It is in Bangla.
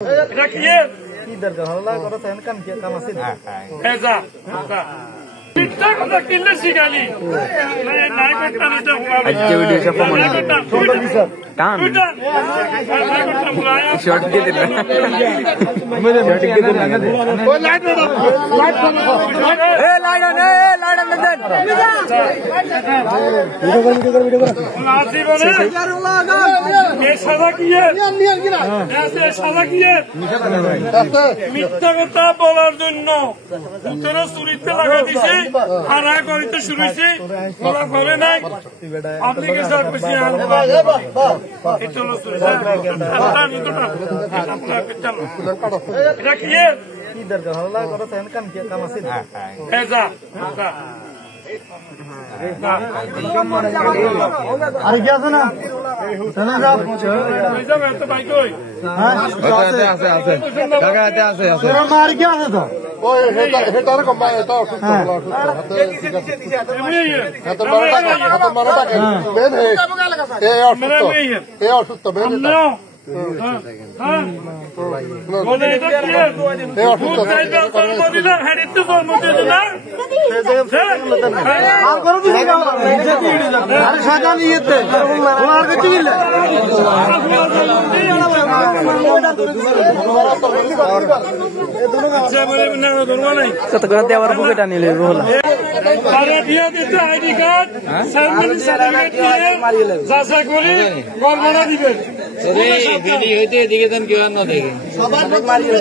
এটা কি কি দরকার হল্লা করো তাই কাম কি কাম আছে এজা পিঠা কথা কিনলে শিখালি নাই করতে না তো আজকে ভিডিও সব মনে টান শর্ট দিয়ে দিল শর্ট দিয়ে দিল ওই লাইট এ লাইট অন দেন ভিডিও কর नाजी बोले ये सजा की है ऐसे सजा की है মিথ্যা কথা বলার জন্য উত্তরে চুরিতে লাগা দিছি হারা করিতে শুরু হইছে বলা করে নাই আপনি কি স্যার খুশি হন এই চলো চুরি এটা কি কি দরকার হল্লা করো তাই কাম কি কাম আছে এজা আরে কি আছে না শোনা যাব তো ভাই কই আছে কাকা আছে তোর মার কি আছে তো ওই হেটার কম এটা অসুস্থ এত বড় টাকা বেন এ অসুস্থ বেন বলে এটা কি এ অসুস্থ মদিনা হারিতে মদিনা না আর করো দিছি কাম আরে সাজা নিয়েতে ওনার কাছে গিলে কত করে দেওয়ার বুকে টানিলে রোলা আরে দিয়া দিতে আইডি কার্ড সার্ভিস সার্টিফিকেট যাচাই করে গণনা দিবেন ভিডিও হইতে এদিকে দেন কেউ না দেখে সবার মারিয়ে